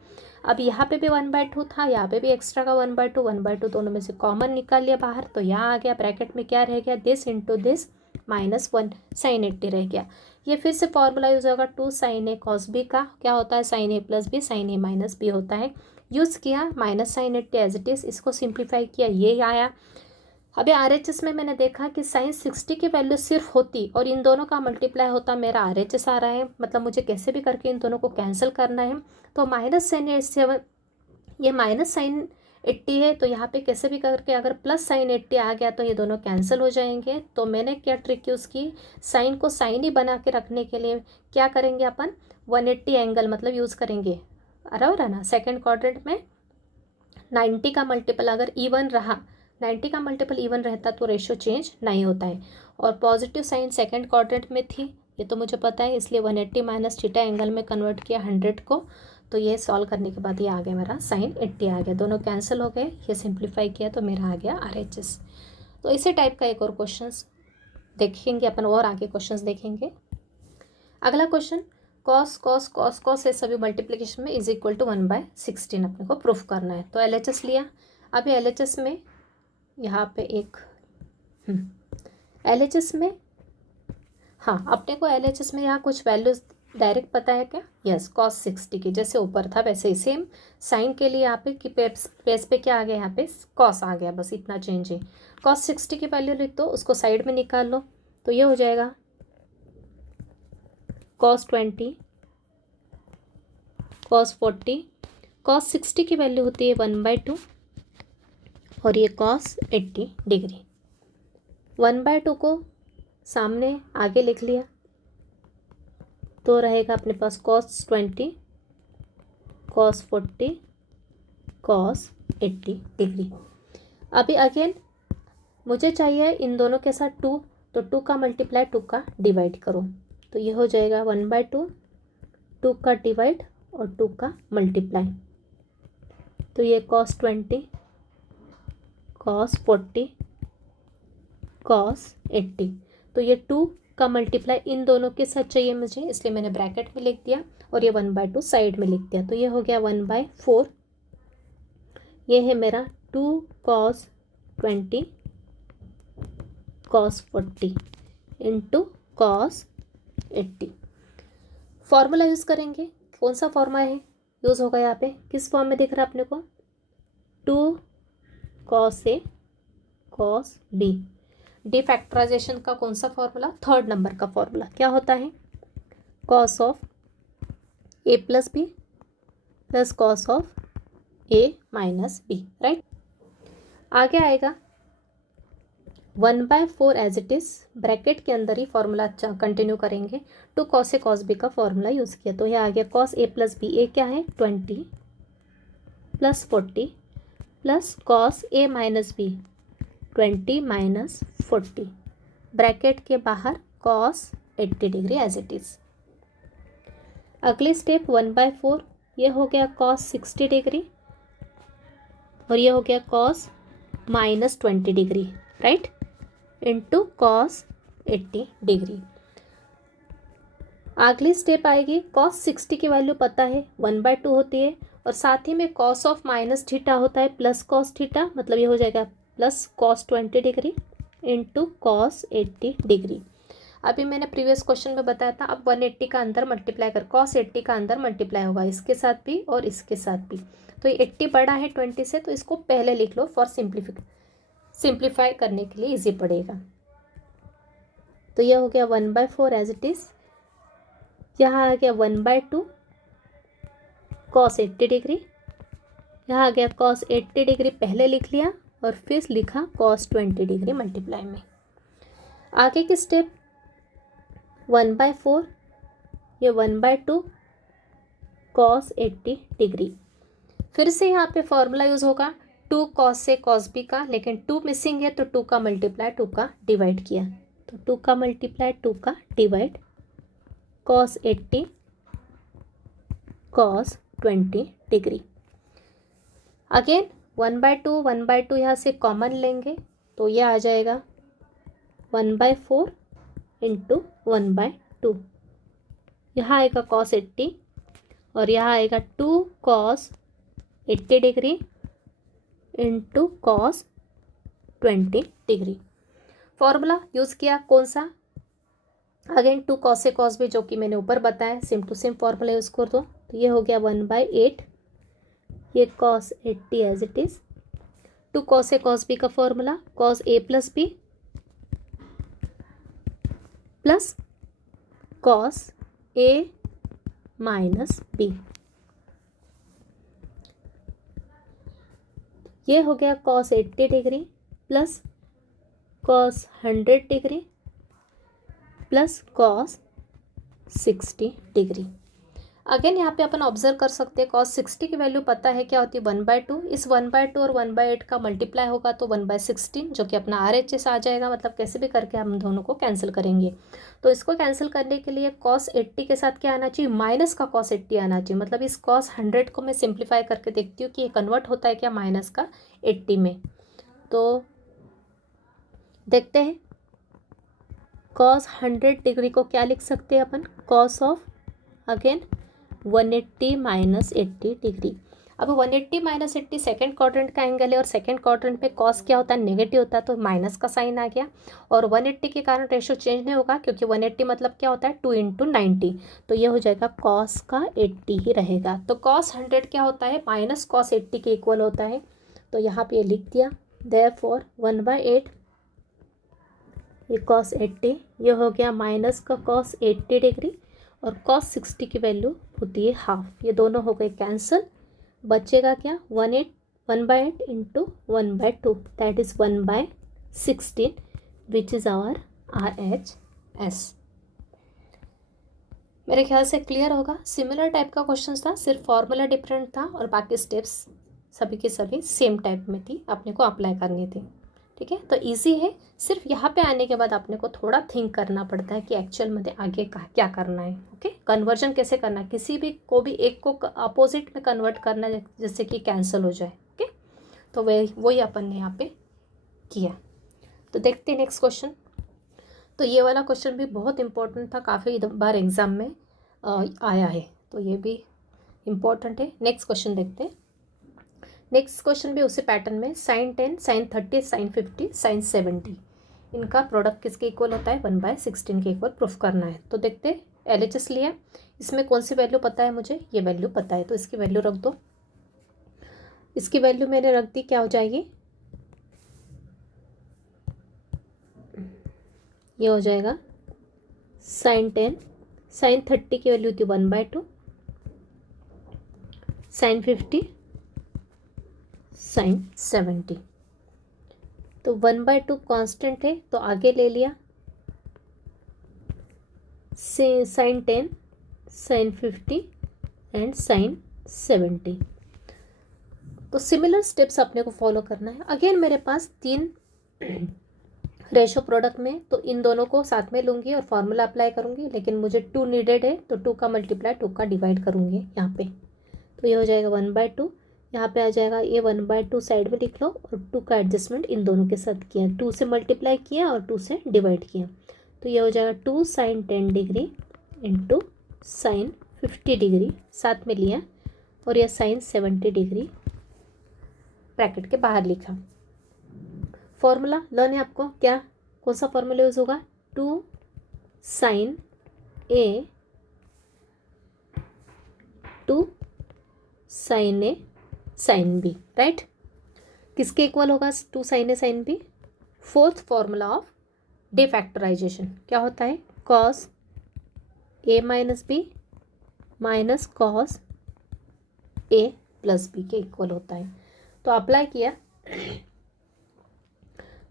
अब यहाँ पे भी 1/2 था, यहाँ पे भी एक्स्ट्रा का 1/2 दोनों में से कॉमन निकाल लिया बाहर, तो यहाँ आ गया, ब्रैकेट में क्या रह गया, दिस इंटू दिस -1 साइन 80 रह गया। ये फिर से फॉर्मूला यूज़ होगा 2 साइन ए कॉस बी का, क्या होता है sine A plus B sine A minus B होता है, यूज़ किया, minus sine 80 as it is, इसको सिंप्लीफाई किया, ये आया। अभी RHS में मैंने देखा कि साइन 60 की वैल्यू सिर्फ होती और इन दोनों का मल्टीप्लाई होता, मेरा RHS आ रहा है, मतलब मुझे कैसे भी करके इन दोनों को कैंसिल करना है। तो माइनस साइन 87, ये माइनस साइन 80 है, तो यहाँ पे कैसे भी करके अगर प्लस साइन 80 आ गया तो ये दोनों कैंसिल हो जाएंगे। तो मैंने क्या ट्रिक यूज़ की, साइन को साइन ही बना के रखने के लिए क्या करेंगे अपन, 180 एंगल मतलब यूज़ करेंगे, बराबर है ना। सेकंड क्वाड्रेंट में 90 का मल्टीपल अगर इवन रहा, 90 का मल्टीपल इवन रहता तो रेशियो चेंज नहीं होता है। और पॉजिटिव साइन सेकंड क्वाड्रेंट में थी, ये तो मुझे पता है, इसलिए 180 माइनस थीटा एंगल में कन्वर्ट किया 100 को, तो ये सॉल्व करने के बाद ये आ गया मेरा साइन 80 आ गया। दोनों कैंसिल हो गए, ये सिंप्लीफाई किया तो मेरा आ गया RHS। तो इसी टाइप का एक और क्वेश्चंस देखेंगे अपन, और आगे क्वेश्चंस देखेंगे। अगला question, cos cos cos cos से सभी मल्टीप्लिकेशन में इज इक्वल टू 1/16 अपने को प्रूफ करना है। तो LHS लिया। अभी LHS में यहाँ पे एक LHS में, हाँ अपने को LHS में यहाँ कुछ वैल्यूज डायरेक्ट पता है क्या? यस, cos 60 की जैसे ऊपर था वैसे ही सेम साइन के लिए यहाँ पे कि पेज पे क्या आ गया, यहाँ पे cos आ गया, बस इतना चेंज है। cos 60 की वैल्यू लिख दो, उसको साइड में निकाल लो, तो ये हो जाएगा cos 20, cos 40, cos 60 की वैल्यू होती है 1/2 और ये cos 80 डिग्री। 1/2 को सामने आगे लिख लिया तो रहेगा अपने पास cos 20, cos 40, cos 80 डिग्री। अभी अगेन मुझे चाहिए इन दोनों के साथ 2, तो 2 का मल्टीप्लाई 2 का डिवाइड करो, तो ये हो जाएगा 1/2, 2 का डिवाइड और 2 का मल्टीप्लाई, तो ये cos 20, cos 40, cos 80, तो ये 2 का मल्टीप्लाई इन दोनों के साथ चाहिए मुझे, इसलिए मैंने ब्रैकेट में लिख दिया और ये 1/2 साइड में लिख दिया, तो ये हो गया 1/4। ये है मेरा 2 cos 20 cos 40 into cos 80। Formula use करेंगे, कौन सा फॉर्मूला है यूज़ होगा यहाँ पे, किस फॉर्म में दिख रहा है अपने को, 2 cos A cos B। डिफैक्टराइजेशन का कौन सा फॉर्मूला, थर्ड नंबर का फॉर्मूला क्या होता है, cos of A plus B plus cos of A minus B, right. आगे आएगा 1/4 एज इट इज़, ब्रैकेट के अंदर ही फॉर्मूला कंटिन्यू करेंगे। 2 cos A cos B का फॉर्मूला यूज़ किया, तो ये आ गया cos A plus B, A क्या है 20 plus 40 plus cos A minus B 20 minus 40, bracket के बाहर cos 80 degree as it is. अगली स्टेप 1/4, ये हो गया cos 60 डिग्री और ये हो गया cos minus 20 degree, right, into cos 80 degree. अगली स्टेप आएगी cos 60 की वैल्यू पता है 1/2 होती है, और साथ ही में cos ऑफ माइनस थीटा होता है प्लस cos थीटा, मतलब ये हो जाएगा plus cos 20 degree into cos 80 degree. अभी मैंने प्रीवियस क्वेश्चन में बताया था, अब 180 का अंदर मल्टीप्लाई कर, cos 80 का अंदर मल्टीप्लाई होगा इसके साथ भी और इसके साथ भी, तो ये 80 बड़ा है 20 से, तो इसको पहले लिख लो फॉर सिंप्लीफाई करने के लिए इजी पड़ेगा। तो यह हो गया 1/4 एज इट इज़, यहाँ आ गया 1/2 cos 80 डिग्री, यहाँ आ गया cos 80 डिग्री पहले लिख लिया और फिर लिखा cos 20 डिग्री मल्टीप्लाई में। आगे की स्टेप 1/4, ये 1/2 cos 80 डिग्री, फिर से यहाँ पे फॉर्मूला यूज़ होगा 2 cos से cos b का, लेकिन 2 मिसिंग है तो 2 का मल्टीप्लाई 2 का डिवाइड किया, तो 2 का मल्टीप्लाई 2 का divide, cos 80 cos 20 degree. Again 1/2 यहाँ से कॉमन लेंगे, तो ये आ जाएगा 1/4 इंटू 1/2, यहाँ आएगा cos 80 और यहाँ आएगा 2 cos 80 degree into cos 20 degree. Formula use किया कौन सा, अगेन 2 cos से cos b जो कि मैंने ऊपर बताया, same to same formula use कर दो, तो ये हो गया 1/8, ये cos 80 as it is, 2 cos से cos b का formula cos a plus b plus cos a minus b, ये हो गया cos 80 degree plus cos 100 degree plus cos 60 degree. Again यहाँ पे अपन ऑब्जर्व कर सकते हैं cos 60 की वैल्यू पता है क्या होती है 1/2, इस 1/2 और 1/8 का मल्टीप्लाई होगा तो 1/16 जो कि अपना RHS आ जाएगा, मतलब कैसे भी करके हम दोनों को कैंसिल करेंगे। तो इसको कैंसिल करने के लिए cos 80 के साथ क्या आना चाहिए, माइनस का cos 80 आना चाहिए। मतलब इस cos 100 को मैं सिंप्लीफाई करके देखती हूँ कि ये कन्वर्ट होता है क्या माइनस का 80 में। तो देखते हैं cos 100 डिग्री को क्या लिख सकते हैं अपन, cos of again 180 minus 80 degree. अब 180 माइनस 80 सेकेंड क्वाड्रेंट का एंगल है और सेकेंड क्वाड्रेंट में कॉस क्या होता है, नेगेटिव होता है, तो माइनस का साइन आ गया। और 180 के कारण रेशो चेंज नहीं होगा क्योंकि 180 मतलब क्या होता है 2 × 90, तो ये हो जाएगा कॉस का 80 ही रहेगा। तो कॉस 100 क्या होता है, माइनस कॉस 80 के इक्वल होता है। तो यहाँ पे ये लिख दिया, देयरफॉर 1/8 ये कॉस 80, ये हो गया माइनस का कॉस 80 डिग्री और cos 60 की वैल्यू होती है हाफ। ये दोनों हो गए कैंसिल, बचेगा क्या 1/8 into 1/2 that is 1/16 which is our RHS। मेरे ख्याल से क्लियर होगा। सिमिलर टाइप का क्वेश्चन था, सिर्फ फॉर्मूला डिफरेंट था और बाकी स्टेप्स सभी की सभी सेम टाइप में थी, अपने को अप्लाई करनी थी। ठीक है, तो इजी है। सिर्फ यहाँ पे आने के बाद अपने को थोड़ा थिंक करना पड़ता है कि एक्चुअल में आगे का क्या करना है। ओके, कन्वर्जन कैसे करना है, किसी भी को भी एक को अपोजिट में कन्वर्ट करना है जिससे कि कैंसिल हो जाए। ओके, तो वही अपन ने यहाँ पे किया। तो देखते हैं नेक्स्ट क्वेश्चन। तो ये वाला क्वेश्चन भी बहुत इंपॉर्टेंट था, काफ़ी बार एग्जाम में आया है, तो ये भी इम्पोर्टेंट है। नेक्स्ट क्वेश्चन देखते हैं। नेक्स्ट क्वेश्चन भी उसी पैटर्न में sin 10, sin 30, sin 50, sin 70 इनका प्रोडक्ट किसके इक्वल होता है 1/16 के इक्वल प्रूफ करना है। तो देखते हैं LHS लिया, इसमें कौन सी वैल्यू पता है मुझे, ये वैल्यू पता है, तो इसकी वैल्यू रख दो। इसकी वैल्यू मैंने रख दी, क्या हो जाएगी, ये हो जाएगा sin 10, sin 30 की वैल्यू थी 1/2, sin 50, sin 70। तो 1/2 कांस्टेंट है तो आगे ले लिया, sin 10, sin 50 एंड sin 70। तो सिमिलर स्टेप्स अपने को फॉलो करना है। अगेन मेरे पास 3 रेशो प्रोडक्ट में, तो इन दोनों को साथ में लूँगी और फार्मूला अप्लाई करूँगी, लेकिन मुझे 2 नीडेड है तो 2 का मल्टीप्लाई 2 का डिवाइड करूँगी यहाँ पे। तो ये हो जाएगा 1/2, यहाँ पे आ जाएगा ये 1/2 साइड में लिख लो और 2 का एडजस्टमेंट इन दोनों के साथ किया, 2 से मल्टीप्लाई किया और 2 से डिवाइड किया। तो ये हो जाएगा 2 sin 10 degree into sin 50 degree साथ में लिया और यह sin 70 डिग्री ब्रैकेट के बाहर लिखा। फॉर्मूला लर्न है आपको, क्या कौन सा फॉर्मूला यूज़ होगा, 2 sin A 2 sin A sin B, right. किसके इक्वल होगा 2 sin A sin B, fourth formula of defactorization क्या होता है, cos A minus B minus cos A plus B के इक्वल होता है। तो अप्लाई किया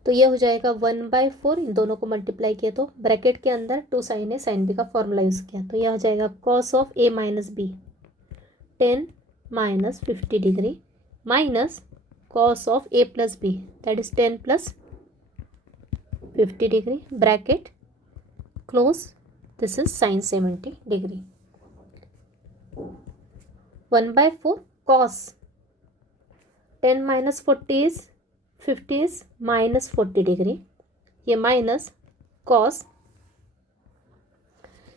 तो ये हो जाएगा 1/4, इन दोनों को मल्टीप्लाई किया तो ब्रैकेट के अंदर 2 sin A sin B का फॉर्मूला यूज़ किया, तो यह हो जाएगा cos of A minus B 10 minus 50 degree minus cos of A plus B that is 10 plus 50 degree bracket close, this is sin 70 degree. 1/4 cos 10 minus 40 is 50 is minus 40 degree, ये minus cos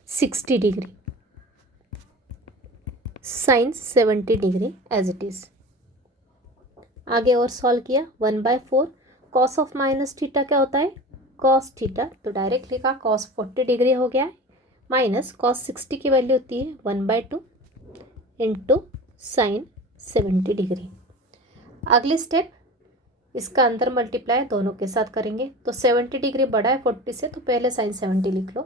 60 degree sin 70 degree as it is. आगे और solve किया 1/4 cos of minus theta क्या होता है cos theta, तो direct लिखा cos 40 degree हो गया माइनस cos 60 की वैल्यू होती है 1/2 इंटू sin 70 डिग्री। अगली स्टेप इसका अंदर मल्टीप्लाई दोनों के साथ करेंगे, तो 70 डिग्री बड़ा है 40 से तो पहले sin 70 लिख लो,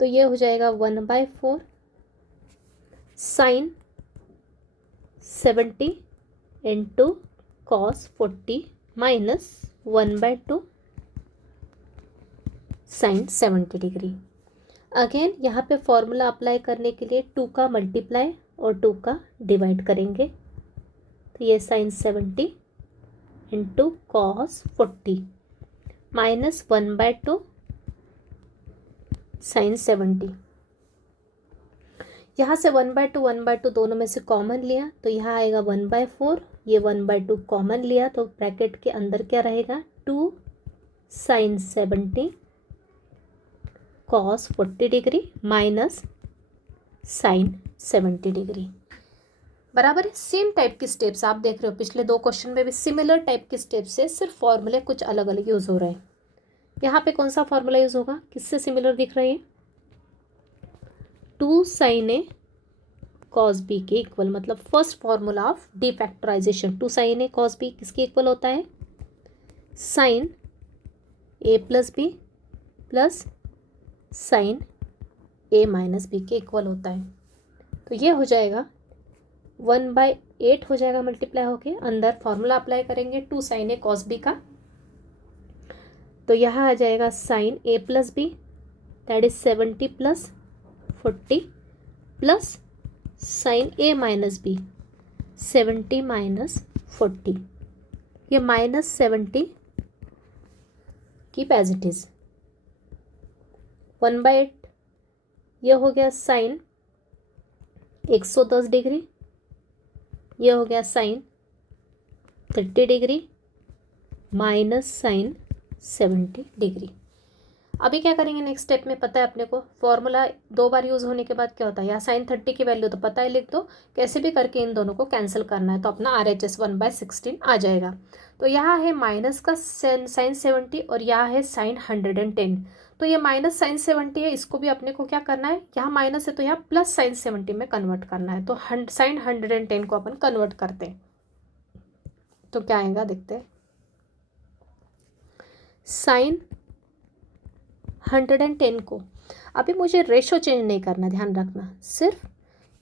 तो ये हो जाएगा 1/4 sin 70 into cos 40 minus 1/2 sin 70 degree. Again यहाँ पे फॉर्मूला अप्लाई करने के लिए 2 का मल्टीप्लाई और 2 का डिवाइड करेंगे, तो ये sine 70 into cos 40 minus 1/2 sine 70। यहाँ से 1/2 दोनों में से कॉमन लिया तो यहाँ आएगा 1/4, ये 1/2 कॉमन लिया तो ब्रैकेट के अंदर क्या रहेगा 2 sine 70 cos 40 degree minus sine 70 degree. बराबर है। सेम टाइप की स्टेप्स आप देख रहे हो, पिछले 2 क्वेश्चन में भी सिमिलर टाइप की स्टेप्स है, सिर्फ फॉर्मूले कुछ अलग अलग यूज़ हो रहे हैं। यहाँ पे कौन सा फॉर्मूला यूज़ होगा, किससे सिमिलर दिख रहा है, 2 साइन ए कॉस बी के इक्वल, मतलब first formula of defactorization. 2 sine A cos B किसके इक्वल होता है, sine A plus B plus sine A minus B के इक्वल होता है। तो ये हो जाएगा 1/8 हो जाएगा मल्टीप्लाई होके, अंदर फॉर्मूला अप्लाई करेंगे 2 साइन ए कॉस बी का, तो यहाँ आ जाएगा sine A plus B that is 70 plus 40 plus sine A minus B 70 minus 40, ये minus 70 keep as it is 1/8, ये हो गया साइन 110 डिग्री, ये हो गया sine 30 degree minus sine 70 degree. अभी क्या करेंगे नेक्स्ट स्टेप में, पता है अपने को फॉर्मूला 2 बार यूज़ होने के बाद क्या होता है, या साइन 30 की वैल्यू तो पता है लिख दो, कैसे भी करके इन दोनों को कैंसिल करना है, तो अपना RHS 1/16 आ जाएगा। तो यहाँ है माइनस का साइन 70 और यहाँ है साइन 110, तो ये माइनस साइन 70 है, इसको भी अपने को क्या करना है, यहाँ माइनस है तो यहाँ प्लस साइन 70 में कन्वर्ट करना है, तो साइन 110 को अपन कन्वर्ट करते हैं, तो क्या आएगा देखते हैं, साइन 110 को, अभी मुझे रेशो चेंज नहीं करना, ध्यान रखना, सिर्फ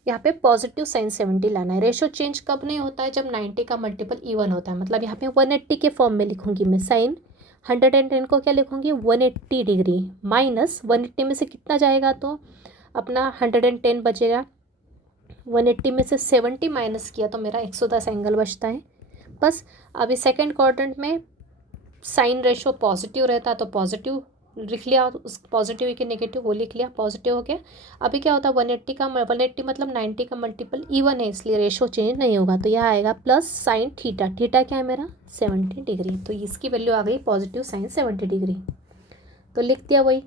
यहाँ पे पॉजिटिव साइन 70 लाना है। रेशो चेंज कब नहीं होता है, जब 90 का मल्टीपल इवन होता है, मतलब यहाँ पे 180 के फॉर्म में लिखूंगी मैं, साइन 110 को क्या लिखूंगी 180 डिग्री माइनस 180 में से कितना जाएगा, तो अपना 110 बचेगा, 180 में से 70 माइनस किया तो मेरा 110 एंगल बचता है। बस अभी सेकेंड क्वाड्रेंट में साइन रेशो पॉजिटिव रहता है तो पॉजिटिव लिख लिया, उस पॉजिटिव के नेगेटिव वो लिख लिया, पॉजिटिव हो गया। अभी क्या होता है 180 मतलब 90 का मल्टीपल इवन है, इसलिए रेशो चेंज नहीं होगा, तो यह आएगा प्लस साइन थीटा, थीटा क्या है मेरा 70 डिग्री, तो इसकी वैल्यू आ गई पॉजिटिव साइन 70 डिग्री, तो लिख दिया वही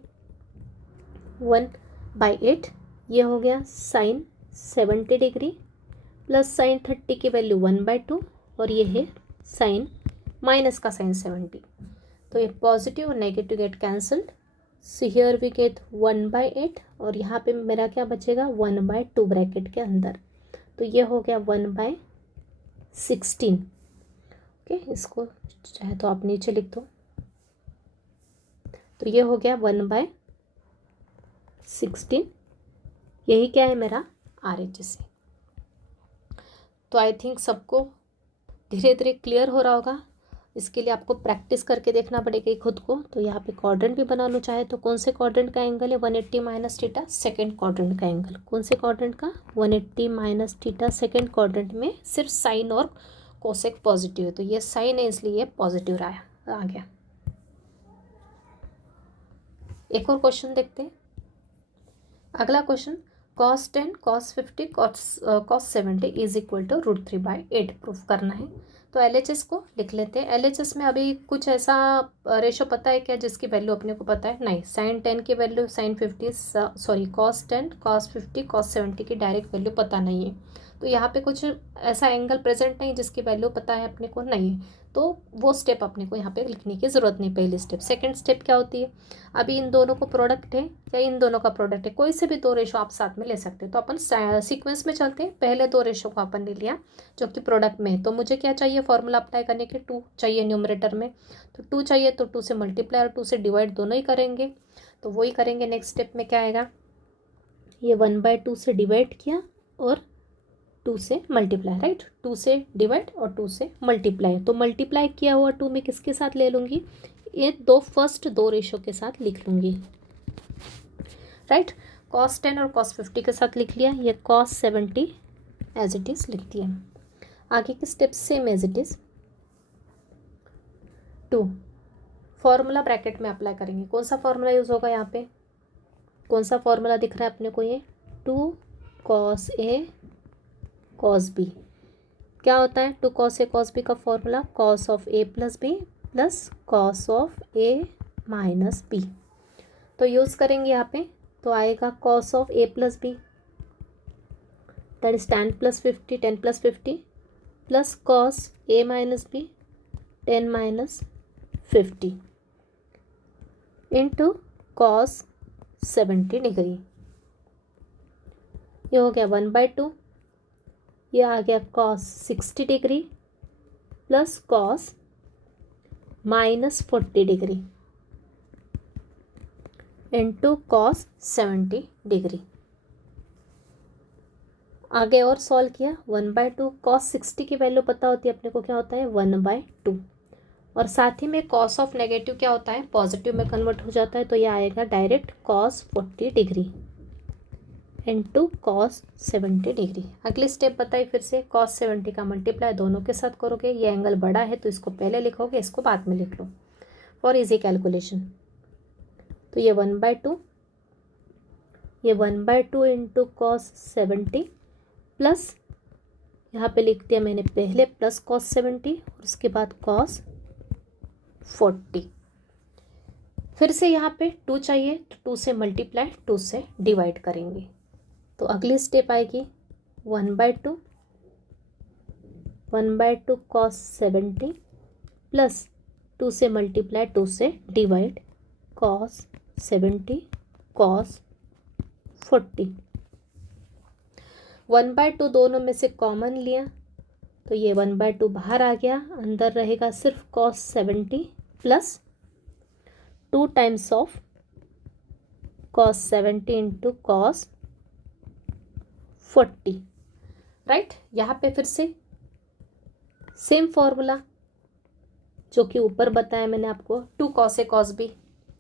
1/8, ये हो गया साइन 70 डिग्री प्लस साइन 30 की वैल्यू 1/2 और ये है साइन माइनस का साइन 70, तो ये पॉजिटिव और negative get cancelled, so here we get 1/8 और यहाँ पे मेरा क्या बचेगा 1/2 ब्रैकेट के अंदर, तो ये हो गया 1/16। ओके, इसको चाहे तो आप नीचे लिख दो, तो ये हो गया 1/16, यही क्या है मेरा RHS है। तो आई थिंक सबको धीरे धीरे क्लियर हो रहा होगा, इसके लिए आपको प्रैक्टिस करके देखना पड़ेगा खुद को। तो यहाँ पे क्वाड्रेंट भी बना लो चाहे तो, कौन से क्वाड्रेंट का एंगल है 180 माइनस थीटा, सेकेंड क्वाड्रेंट का एंगल, कौन से क्वाड्रेंट का 180 माइनस थीटा, सेकेंड क्वाड्रेंट में सिर्फ साइन और कोसेक पॉजिटिव है, तो ये साइन है इसलिए पॉजिटिव आ गया। एक और क्वेश्चन देखते हैं, अगला question, cos 10 cos 50 cos 70 is equal to √3/8 proof करना है। तो LHS को लिख लेते हैं। LHS में अभी कुछ ऐसा रेशो पता है क्या जिसकी वैल्यू अपने को पता है, नहीं, साइन 10 की value sine 50 sorry cos 10 cos 50 cos 70 की डायरेक्ट वैल्यू पता नहीं है, तो यहाँ पे कुछ ऐसा एंगल प्रेजेंट नहीं जिसकी वैल्यू पता है अपने को, नहीं है, तो वो स्टेप अपने को यहाँ पे लिखने की ज़रूरत नहीं। पहली स्टेप, सेकंड स्टेप क्या होती है, अभी इन दोनों को प्रोडक्ट है या इन दोनों का प्रोडक्ट है, कोई से भी 2 रेशो आप साथ में ले सकते हैं, तो अपन सीक्वेंस में चलते हैं। पहले 2 रेशो को अपन ले लिया जो कि प्रोडक्ट में है, तो मुझे क्या चाहिए फॉर्मूला अप्लाई करने के, 2 चाहिए न्यूमरेटर में, तो 2 चाहिए तो 2 से मल्टीप्लाई और 2 से डिवाइड दोनों ही करेंगे, तो वही करेंगे। नेक्स्ट स्टेप में क्या आएगा, ये 1/2 से डिवाइड किया और 2 से मल्टीप्लाई, राइट, 2 से डिवाइड और 2 से मल्टीप्लाई, तो मल्टीप्लाई किया हुआ 2 में किसके साथ ले लूँगी, ये फर्स्ट 2 रेशो के साथ लिख लूँगी। राइट। cos 10 और cos 50 के साथ लिख लिया, ये cos 70 एज इट इज़ लिख दिया। आगे के steps same as it is. 2 formula bracket में अप्लाई करेंगे। कौन सा फॉर्मूला यूज़ होगा यहाँ पे, कौन सा फॉर्मूला दिख रहा है अपने को, ये 2 cos A cos B। क्या होता है 2 cos A cos B का formula, cos of A plus B plus cos of A minus B. तो यूज़ करेंगे यहाँ पे, तो आएगा cos of A plus B that is 10 plus 50 10 plus 50 plus cos A minus B 10 minus 50 into cos 70 degree. ये हो गया 1/2, ये आ गया cos 60 degree plus cos minus 40 degree into cos 70 degree. आगे और सॉल्व किया, 1/2 cos 60 की वैल्यू पता होती है अपने को, क्या होता है 1/2, और साथ ही में cos ऑफ नेगेटिव क्या होता है पॉजिटिव में कन्वर्ट हो जाता है, तो ये आएगा direct cos 40 degree into cos 70 degree. अगली स्टेप बताइए फिर से, cos 70 का मल्टीप्लाई दोनों के साथ करोगे, ये एंगल बड़ा है तो इसको पहले लिखोगे, इसको बाद में लिख लो फॉर इजी कैलकुलेशन। तो ये 1/2, ये 1/2 इंटू cos 70 प्लस यहाँ पे लिख दिया मैंने पहले प्लस cos 70 और उसके बाद cos 40। फिर से यहाँ पे 2 चाहिए तो 2 से मल्टीप्लाई 2 से डिवाइड करेंगे। तो अगली स्टेप आएगी 1/2 cos 70 प्लस 2 से मल्टीप्लाई 2 से डिवाइड cos 70 cos 40। 1/2 दोनों में से कॉमन लिया तो ये 1/2 बाहर आ गया, अंदर रहेगा सिर्फ cos 70 plus 2 times of cos 70 into cos 40। Right. यहाँ पे फिर से सेम फॉर्मूला जो कि ऊपर बताया मैंने आपको, 2 cos A cos B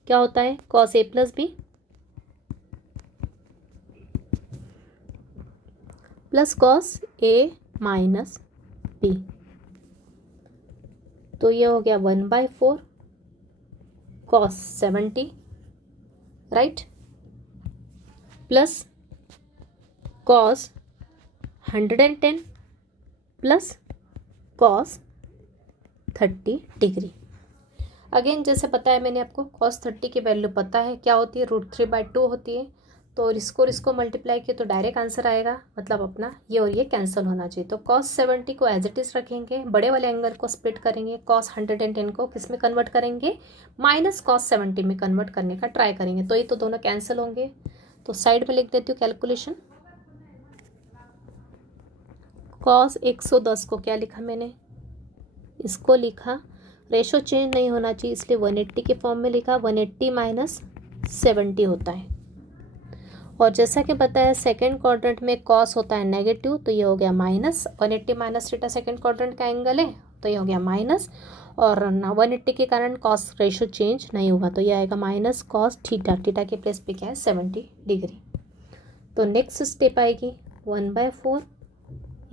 क्या होता है cos A plus B plus cos A minus B. तो ये हो गया 1/4 cos 70 right plus cos 110 plus cos 30 degree. Again जैसे बताया मैंने आपको cos 30 की वैल्यू पता है क्या होती है, √3/2 होती है। तो इसको मल्टीप्लाई किए तो डायरेक्ट आंसर आएगा, मतलब अपना ये और ये कैंसिल होना चाहिए। तो cos 70 को एज इट इज़ रखेंगे, बड़े वाले एंगल को स्प्लिट करेंगे, cos 110 को किस में कन्वर्ट करेंगे माइनस cos 70 में कन्वर्ट करने का ट्राई करेंगे, तो ये तो दोनों कैंसिल होंगे। तो साइड में लिख देती हूँ कैलकुलेशन। cos 110 को क्या लिखा मैंने, इसको लिखा, रेशो चेंज नहीं होना चाहिए इसलिए 180 के फॉर्म में लिखा, 180 माइनस 70 होता है। और जैसा कि बताया सेकंड क्वाड्रेंट में cos होता है नेगेटिव, तो ये हो गया minus, 180 minus theta second quadrant का एंगल है तो ये हो गया माइनस, और 180 के कारण cos रेशो चेंज नहीं हुआ तो ये आएगा माइनस cos थीटा, थीटा के प्लेस पे क्या है 70 डिग्री। तो नेक्स्ट स्टेप आएगी 1/4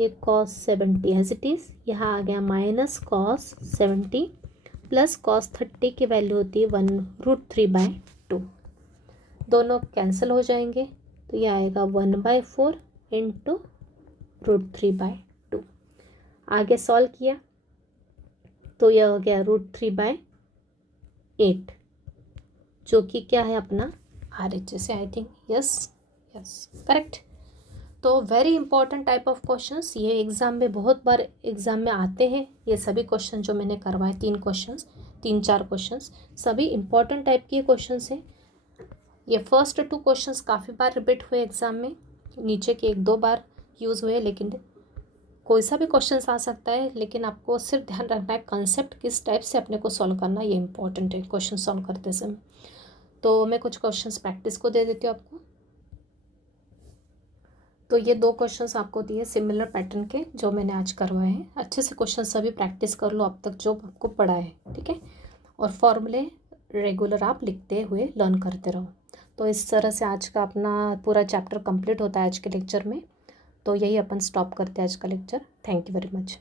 ये cos 70 एज इट इज़, यहाँ आ गया माइनस cos 70 प्लस cos 30 की वैल्यू होती है 1√3/2, दोनों कैंसिल हो जाएंगे तो ये आएगा 1/4 इंटू √3/2। आगे सॉल्व किया तो यह हो गया √3/8 जो कि क्या है अपना RHS है आई थिंक, यस करेक्ट। तो very important type of questions ये एग्ज़ाम में बहुत बार एग्ज़ाम में आते हैं। ये सभी क्वेश्चन जो मैंने करवाए 3-4 क्वेश्चंस सभी इंपॉर्टेंट टाइप के क्वेश्चंस हैं। ये फर्स्ट 2 क्वेश्चंस काफ़ी बार रिपीट हुए एग्ज़ाम में, नीचे के 1-2 बार यूज़ हुए, लेकिन कोई सा भी क्वेश्चंस आ सकता है, लेकिन आपको सिर्फ ध्यान रखना है कंसेप्ट किस टाइप से अपने को सॉल्व करना, ये इंपॉर्टेंट है क्वेश्चन सॉल्व करते समय। तो मैं कुछ क्वेश्चंस प्रैक्टिस को दे देती हूँ आपको। तो ये 2 क्वेश्चंस आपको दिए सिमिलर पैटर्न के जो मैंने आज करवाए हैं। अच्छे से क्वेश्चन सभी प्रैक्टिस कर लो अब तक जो आपको पढ़ा है, ठीक है। और फॉर्मूले रेगुलर आप लिखते हुए लर्न करते रहो। तो इस तरह से आज का अपना पूरा चैप्टर कंप्लीट होता है आज के लेक्चर में। तो यही अपन स्टॉप करते हैं आज का lecture. Thank you very much.